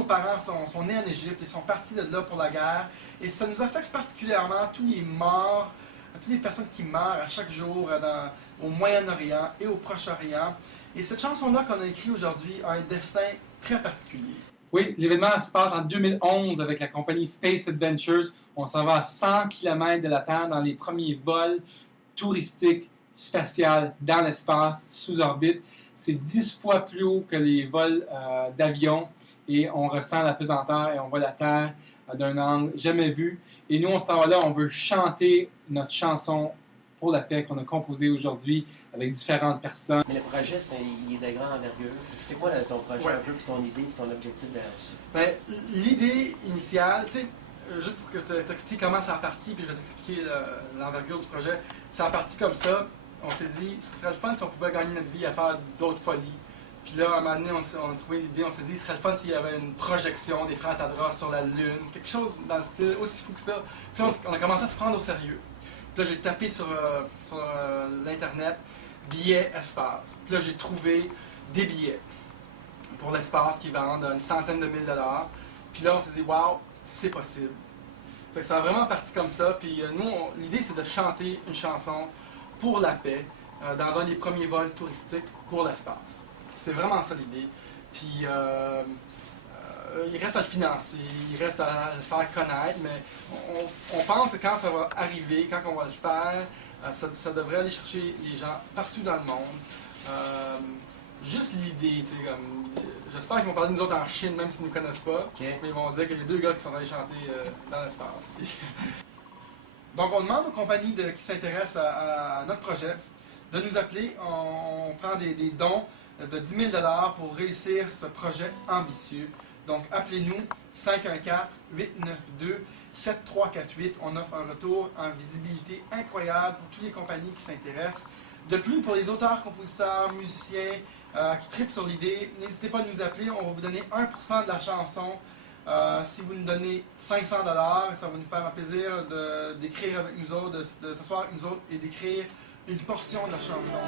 nos parents sont nés en Égypte et sont partis de là pour la guerre. Et ça nous affecte particulièrement tous les morts, toutes les personnes qui meurent à chaque jour au Moyen-Orient et au Proche-Orient. Et cette chanson-là qu'on a écrite aujourd'hui a un destin très particulier. Oui, l'événement se passe en 2011 avec la compagnie Space Adventures. On s'en va à 100 km de la Terre dans les premiers vols touristiques spatials dans l'espace, sous orbite. C'est 10 fois plus haut que les vols d'avion et on ressent la pesanteur et on voit la Terre d'un angle jamais vu. Et nous, on s'en va là, on veut chanter notre chanson pour la paix qu'on a composée aujourd'hui avec différentes personnes. Mais le projet, il est de grande envergure. C'est quoi ton projet un peu, puis ton idée, puis ton objectif derrière ça? Ben, l'idée initiale, tu sais, juste pour que t'expliques comment ça a parti, puis je vais t'expliquer l'envergure du projet. Ça a parti comme ça. On s'est dit, ce serait le fun si on pouvait gagner notre vie à faire d'autres folies. Puis là, à un moment donné, on a trouvé l'idée, on s'est dit, ce serait le fun s'il y avait une projection des frères Tadros sur la Lune, quelque chose dans le style aussi fou que ça. Puis là, on a commencé à se prendre au sérieux. Puis là, j'ai tapé sur l'Internet, billets espace. Puis là, j'ai trouvé des billets pour l'espace qui vendent une centaine de mille dollars. Puis là, on s'est dit, waouh, c'est possible. Fait que ça a vraiment parti comme ça. Puis nous, l'idée, c'est de chanter une chanson pour la paix dans un des premiers vols touristiques pour l'espace. C'est vraiment ça l'idée. Puis il reste à le financer, il reste à le faire connaître, mais on pense que quand ça va arriver, quand on va le faire, ça devrait aller chercher les gens partout dans le monde. Juste l'idée, tu sais, comme, j'espère qu'ils vont parler de nous autres en Chine, même s'ils ne nous connaissent pas, mais ils vont dire qu'il y a 2 gars qui sont allés chanter dans l'espace. Donc on demande aux compagnies qui s'intéressent à notre projet de nous appeler. On prend des dons de 10 000 $ pour réussir ce projet ambitieux. Donc appelez-nous 514-892-7348. On offre un retour en visibilité incroyable pour toutes les compagnies qui s'intéressent. De plus, pour les auteurs, compositeurs, musiciens qui trippent sur l'idée, n'hésitez pas à nous appeler. On va vous donner 1% de la chanson. Si vous nous donnez 500 $, ça va nous faire un plaisir d'écrire avec nous autres, de s'asseoir avec nous autres et d'écrire une portion de la chanson.